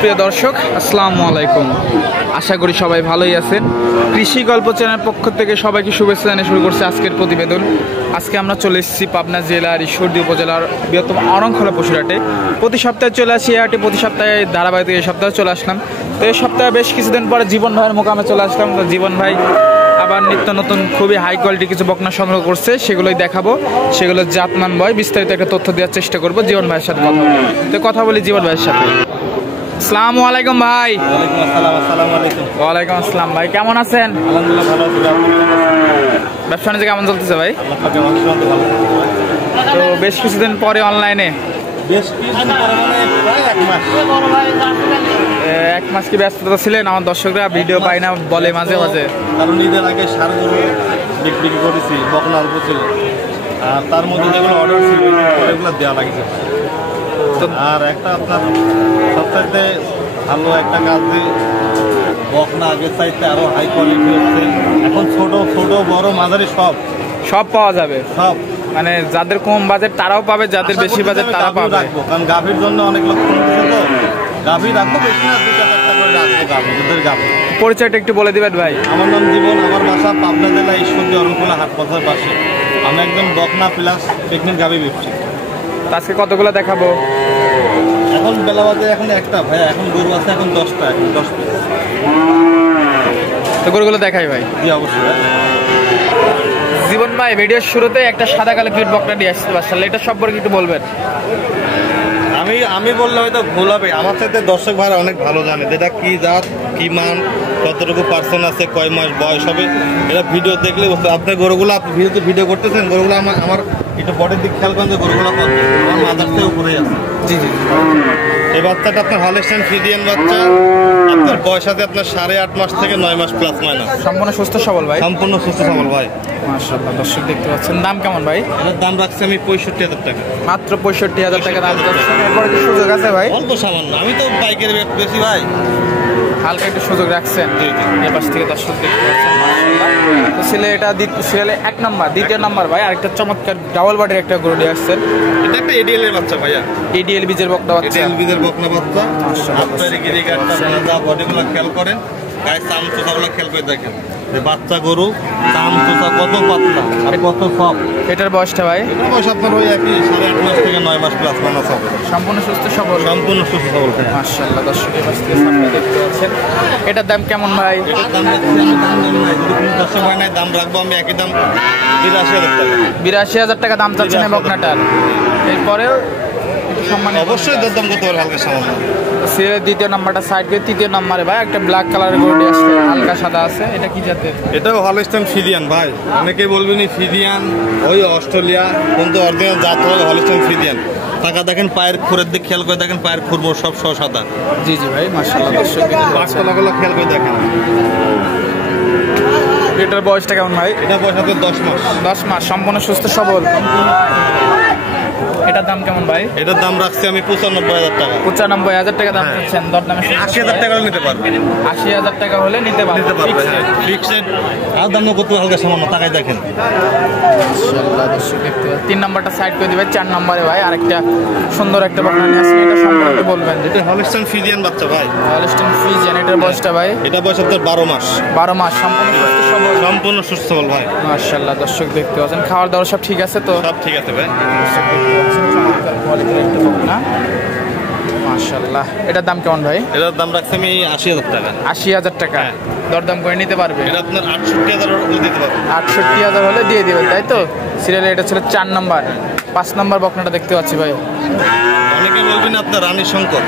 সুপ্রিয় দর্শক, আসসালামু আলাইকুম। আশা করি সবাই ভালোই আছেন। কৃষি গল্প চ্যানেল পক্ষ থেকে সবাইকে শুভেচ্ছা জানিয়ে শুরু করছে আজকের প্রতিবেদন। আজকে আমরা চলে এসেছি পাবনা জেলার ঈশ্বরদী উপজেলার বৃহত্তম অরংখোলা পশুরহাটে। প্রতি সপ্তাহে চলে আসি এই হাটে, প্রতি সপ্তাহে ধারাবাহিক এই সপ্তাহে চলে আসলাম। তো এই সপ্তাহে বেশ কিছুদিন পরে জীবন ভাইয়ের মোকামে চলে আসলাম। তো জীবন ভাই আবার নিত্য নতুন খুবই হাই কোয়ালিটি কিছু বকনা সংগ্রহ করছে, সেগুলোই দেখাবো। সেগুলো জাতমান বয়, বিস্তারিত একটা তথ্য দেওয়ার চেষ্টা করবো জীবন ভাইয়ের সাথে কথা বলে। তো কথা বলি জীবন ভাইয়ের সাথে। আসসালামু আলাইকুম ভাই। ওয়ালাইকুম আসসালাম ভাই, কেমন আছেন? ব্যবসা বাণিজ্য কেমন চলতেছে ভাই? তো বেশ কিছুদিন পরে অনলাইনে এক মাস কি ব্যস্ততা ছিলেন? আমার দর্শকরা ভিডিও পাই না বলে মাঝে মাঝে, কারণ ঈদের আগে সারগুলো বিক্রি করেছি, বকনা অল্প ছিল, আর তার মধ্যে যেগুলো অর্ডার ছিল ওগুলো দেওয়া লাগছে। আর একটা আপনার সবচাইতে ভালো একটা কাজ বকনা আগের চাইতে আরো হাই কোয়ালিটি হচ্ছে। এখন ছোট ছোট বড় মাঝারি সব পাওয়া যাবে। সব মানে যাদের কম বাজেট তারাও পাবে, যাদের বেশি বাজেট তারা পাবে। কারণ গাভীর জন্য অনেক লোক গাভী রাখবো, বেশি না 2-4টা করে রাখবো গাভী, দুধের গাভী। পরিচয়টা একটু বলে দিবেন ভাই। আমার নাম জীবন, আমার বাসা পাবনা জেলা ঈশ্বরদী অরংখোলা হাট পথের পাশে। আমি একজন বকনা প্লাস প্রেগনেন্ট গাভী ব্যবসায়ী। আজকে কতগুলো দেখাবো? এখন বেলা বাজে এখন একটা ভাই, এখন গরু আছে এখন 10টা, এখন 10 পিস। তো গরুগুলো দেখাই ভাই। জি অবশ্যই। জীবন ভাই ভিডিওর শুরুতে একটা সাদা কালো কিউট বকনা দিয়ে আসতে পারছেন, এটা সম্পর্কে একটু বলবেন। আমি বললে হয়তো ভুল হবে, আমার সাথে দর্শক ভাইরা অনেক ভালো জানে যেটা কি জাত, কি মান, কতটুকু পার্সেন্ট আছে, কয় মাস বয়স হবে, এটা ভিডিও দেখলে বুঝতে। আপনি গরুগুলো ভিডিও করতেছেন, গরুগুলো আমার একটু বডির দিক খেয়াল করেন যে গরুগুলো মাদার থেকে উপরে আছে। জি জি। এই বাচ্চাটা আপনার হলস্টাইন ফ্রিজিয়ান বাচ্চা, আপনার বয়স আছে আপনার 8.5 মাস থেকে 9 মাস প্লাস মাইনাস। সম্পূর্ণ সুস্থ সবল ভাই? সম্পূর্ণ সুস্থ সবল ভাই। মাশাআল্লাহ, দর্শক দেখতে পাচ্ছেন। দাম কেমন ভাই? এটার দাম রাখছি আমি 65,000 টাকা। মাত্র 65,000 টাকা দাম যাচ্ছে। এরপরে কি সুযোগ আছে ভাই? অল্প সামান্য, আমি তো বাইকের বেশি ভাই, হালকা একটু সুযোগ রাখছেন। জি জি। এই পাশ থেকে দর্শক দেখতে পাচ্ছেন। মাশাআল্লাহ। তো ছেলে এটা ছেলে 1 নাম্বার, দ্বিতীয় নাম্বার ভাই আরেকটা চমৎকার ডাবল বডির একটা গরু নিয়ে আসছেন। এটা একটা এডিএল এর বাচ্চা ভাইয়া। এডিএল বীজের বকনা বাচ্চা। এডিএল বীজের বকনা বাচ্চা। মাশাআল্লাহ। আপনার গিরি কাটটা যা বডিগুলো খেয়াল করেন, গায়ে চাম চোষাগুলো খেয়াল করে দেখেন যে বাচ্চা গরু চাম চোষা কত পাতলা আর কত সব। এটার বয়সটা ভাই? এটার বয়স আপনার ওই একই 8.5 মাস থেকে 9 মাস প্লাস মাইনাস হবে। সম্পূর্ণ সুস্থ সবল? সম্পূর্ণ সুস্থ সবল। মাশাআল্লাহ, দর্শক এই পাশ থেকে সামনে দেখতে পাচ্ছেন। এটার দাম কেমন ভাই? এটার দাম রাখছি আমি, দাম নাই, যদি কোনো দর্শক হয় নাই দাম রাখবো আমি একই দাম 82,000 টাকা। 82,000 টাকা দাম চাচ্ছেন এই বকনাটার। এরপরেও একটু সম্মান অবশ্যই দরদাম করতে পারে হালকা সামান্য। সিরিয়ালের দ্বিতীয় নাম্বারটা সাইড করে তৃতীয় নাম্বারে ভাই একটা ব্ল্যাক কালারের গরু আসছে, হালকা সাদা আছে। এটা কি জাতের? এটাও হলস্টাইন ফ্রিজিয়ান ভাই। অনেকেই বলবেন ফ্রিজিয়ান ওই অস্ট্রেলিয়া, কিন্তু অরিজিনাল জাত হলো হলস্টাইন ফ্রিজিয়ান। টাকা দেখেন, পায়ের খুরের দিক খেয়াল করে দেখেন, পায়ের খুর সব সাদা। জি জি ভাই, মাশাআল্লাহ। দর্শক পাঁচতলাগুলো খেয়াল করে দেখেন। এটার বয়সটা কেমন ভাই? এটা বয়স আপনার 10 মাস। 10 মাস, সম্পূর্ণ সুস্থ সবল। এটার দাম কেমন ভাই? এটার দাম রাখছি আমি 95,000 টাকা। 95,000 টাকা দাম চাচ্ছেন, দরদামে 80,000 টাকা নিতে পারবে। 80,000 টাকা হলে নিতে পারবে। ফিক্সড আর দাম কত হালকা সামান্য, টাকায় দেখেন। মাশাআল্লাহ, দর্শক দেখতে পাচ্ছেন। 3 নাম্বারটা সাইড করে দিবেন। 4 নম্বরে ভাই আরেকটা সুন্দর একটা বকনা নিয়ে আসেন, এটা সম্পর্কে বলবেন। এটা হলস্টাইন ফ্রিজিয়ান বাচ্চা ভাই। Holstein Friesian. এটার বয়সটা ভাই? এটা বয়স আপনার 12 মাস। 12 মাস, সম্পূর্ণ সুস্থ সবল। সম্পূর্ণ সুস্থ সবল ভাই। মাশাআল্লাহ, দর্শক দেখতে পাচ্ছেন। খাওয়ার দাওয়ার সব ঠিক আছে তো? সব ঠিক আছে ভাই। মাশাআল্লাহ। এটার দাম কেমন ভাই? এটার দাম রাখছি আমি 80,000 টাকা। 80,000 টাকা দরদাম করে নিতে পারবে? এটা আপনার 68,000 হলে দিতে পারবে। 68,000 হলে দিয়ে দিবেন, তাই তো? সিরিয়ালে এটা ছিল 4 নম্বর। 5 নম্বর বকনাটা দেখতে পাচ্ছি ভাই। অনেকে বলবেন আপনার রানী শঙ্কর,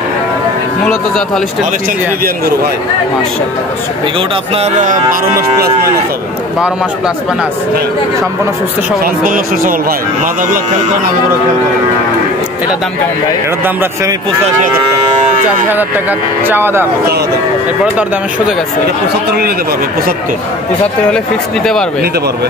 মূলত জাত হলস্টাইন ফ্রিজিয়ান গরু ভাই। মাশাআল্লাহ, দর্শক এই গরুটা আপনার 12 মাস প্লাস মাইনাস হবে। 12 মাস প্লাস মাইনাস, সম্পূর্ণ সুস্থ সবল। সম্পূর্ণ সুস্থ সবল ভাই। মাথাগুলো খেয়াল করেন, আমি বড় খেয়াল করেন। এটার দাম কেমন ভাই? এটার দাম রাখছি আমি 85,000 টাকা। 85,000 টাকা চাওয়া দাম। এরপরে দরদামের সুযোগ আছে। এটা 75 হলে নিতে পারবে। 75 হলে ফিক্স নিতে পারবে।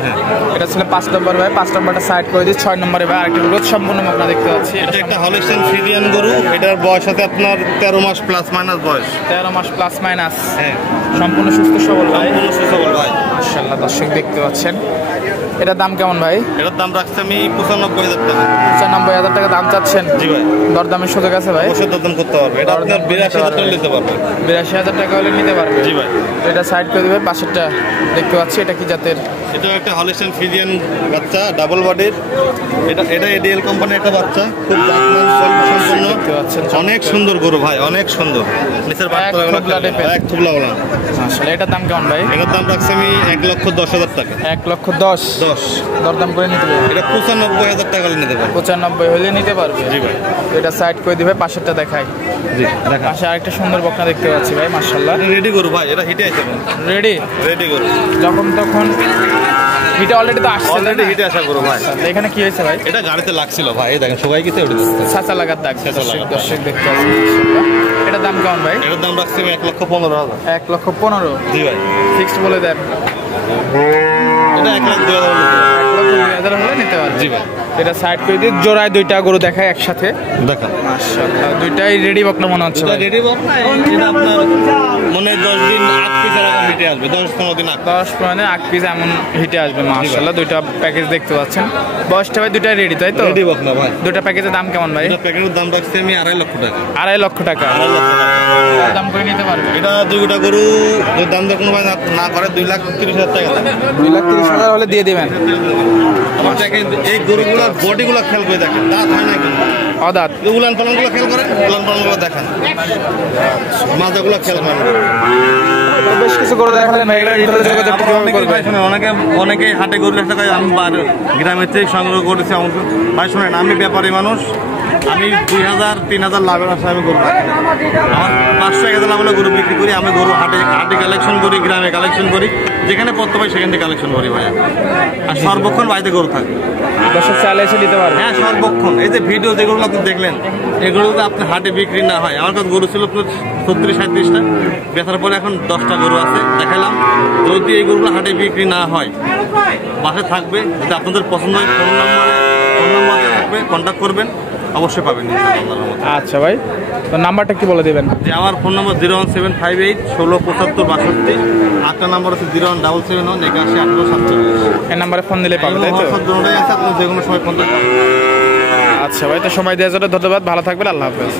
হ্যাঁ। এটা ছিল 5 নম্বর ভাই। 5 নম্বরটা সাইড করে দিই। 6 নম্বরে ভাই আরেকটা গ্রোথ সম্পূর্ণ বকনা দেখতে পাচ্ছি। এটা একটা হলস্টাইন ফ্রিজিয়ান গরু। এটার বয়স আছে আপনার 13 মাস প্লাস মাইনাস বয়স। 13 মাস প্লাস মাইনাস, হ্যাঁ। সম্পূর্ণ সুস্থ সবল ভাই। সম্পূর্ণ সুস্থ সবল ভাই। মাশাআল্লাহ, দর্শক দেখতে পাচ্ছেন। এটার দাম কেমন ভাই? এটার দাম রাখছি আমি 95,000 টাকা। 95,000 টাকা দাম চাচ্ছেন? জি ভাই। দরদামের সুযোগ আছে ভাই? অবশ্যই দরদাম করতে পারবে। এটা আপনার 82,000 টাকা নিতে পারবে। 82,000 টাকা হলে নিতে পারবে। জি ভাই। এটা সাইড করে দিবে। পাশেরটা দেখতে পাচ্ছি, এটা কি জাতের? এটা একটা হলিস্টিয়ান ফ্রিজিয়ান বাচ্চা, ডাবল বডির। এটা এডিএল কোম্পানির একটা বাচ্চা, খুব জাতমান সম্পন্ন, দেখতে পাচ্ছেন অনেক সুন্দর গরু ভাই, অনেক সুন্দর। নিচের এক থুবলা ওলা। আসলে এটার দাম কেমন ভাই? এটার দাম রাখছি আমি 1,10,000 টাকা। 1,10,000 দরদাম করে নিতে পারবে? এটা 95,000 টাকা হলে নিতে পারবে। 95 হলে নিতে পারবে। জি ভাই। এটা সাইড করে দিবে। পাশেরটা দেখাই। জি দেখা। পাশে আরেকটা সুন্দর বকনা দেখতে পাচ্ছি ভাই, মাশাআল্লাহ। রেডি গরু ভাই, এটা হিটে আছে। রেডি গরু যখন তখন হিটে অলরেডি তো আসছে। অলরেডি হিটে আসা গরু ভাই। এখানে কি হয়েছে ভাই? এটা গাড়িতে লাগছিল ভাই, এই দেখেন সবাই গেছে ওটা দেখতে। ছাঁচা লাগার দাগ। দর্শক দেখতে পাচ্ছি। এটার দাম কেমন ভাই? এটার দাম রাখছি আমি 1,15,000। 1,15,000 জি ভাই। ফিক্সড বলে দেন। এটা 1,02,000 হলে নিতে পারবে। জি ভাই। এটা সাইড করে দিয়ে জোড়ায় দুইটা গরু দেখায় একসাথে। দেখা মাশাআল্লাহ, দুইটাই রেডি বকনা মনে হচ্ছে ভাই। রেডি বক না, এটা আপনার মনে 10 দিন 8 পিস এরকম হিটে আসবে। 10-15 দিন 10-15 8 পিস এমন হিটে আসবে। মাশাআল্লাহ, দুইটা প্যাকেজ দেখতে পাচ্ছেন। বয়সটা ভাই দুইটা রেডি, তাই তো? রেডি বক না ভাই। দুইটা প্যাকেজের দাম কেমন ভাই? এটা প্যাকেটের দাম রাখছি আমি 2.5 লক্ষ টাকা। 2.5 লক্ষ টাকা 2.5 লক্ষ টাকা দাম করে নিতে পারবে। এটা দুইটা গরু যদি দাম দর কোনো ভাই না করে 2,30,000 টাকা। 2,30,000 হলে দিয়ে দিবেন। আমার দেখেন এই গরুগুলোর বডিগুলো খেয়াল করে দেখেন, দাঁত হয় না কিন্তু অদাত উলান পালনগুলো খেয়াল করেন, উলান পালনগুলো দেখেন, মাজাগুলো খেয়াল করেন। বেশ কিছু গরু দেখালেন ভাই, এগুলো ভিতরে যোগাযোগ কিভাবে করবে? অনেকেই হাটে গরু একটা করে আমি গ্রামের থেকে সংগ্রহ করেছি। ভাই শোনেন, আমি ব্যাপারী মানুষ, আমি 2,000-3,000 লাভের আশা আমি গরু রাখি। আমার 500-1,000 লাভ হলে গরু বিক্রি করি। আমি গরু হাটে কালেকশন করি, গ্রামে কালেকশন করি, যেখানে পড়তে পাই সেখান থেকে কালেকশন করি ভাইয়া। আর সর্বক্ষণ বাড়িতে গরু থাকে। দর্শক চাইলে এসে নিতে পারবে। হ্যাঁ, সর্বক্ষণ। এই যে ভিডিও যেগুলো আপনি দেখলেন, এগুলো যদি আপনি হাটে বিক্রি না হয়, আমার কাছে গরু ছিল 36-37টা, বেচার পরে এখন 10টা গরু আছে দেখালাম। যদি এই গরুগুলো হাটে বিক্রি না হয়, বাসে থাকবে, যদি আপনাদের পছন্দ হয় ফোন নাম্বারে থাকবে, কন্ট্যাক্ট করবেন, অবশ্যই পাবেন। আচ্ছা ভাই, তো নাম্বারটা কি বলে দিবেন? যে আমার ফোন নম্বর 01758-1675-72। আরেকটা নাম্বার আছে 01771-81-1847। এই নাম্বারে ফোন দিলে পাবে, তাই তো? দুটোটাই আছে, আপনি যে কোনো সময় ফোন করতে। আচ্ছা ভাই, তো সময় দেওয়ার জন্য ধন্যবাদ। ভালো থাকবেন, আল্লাহ হাফেজ।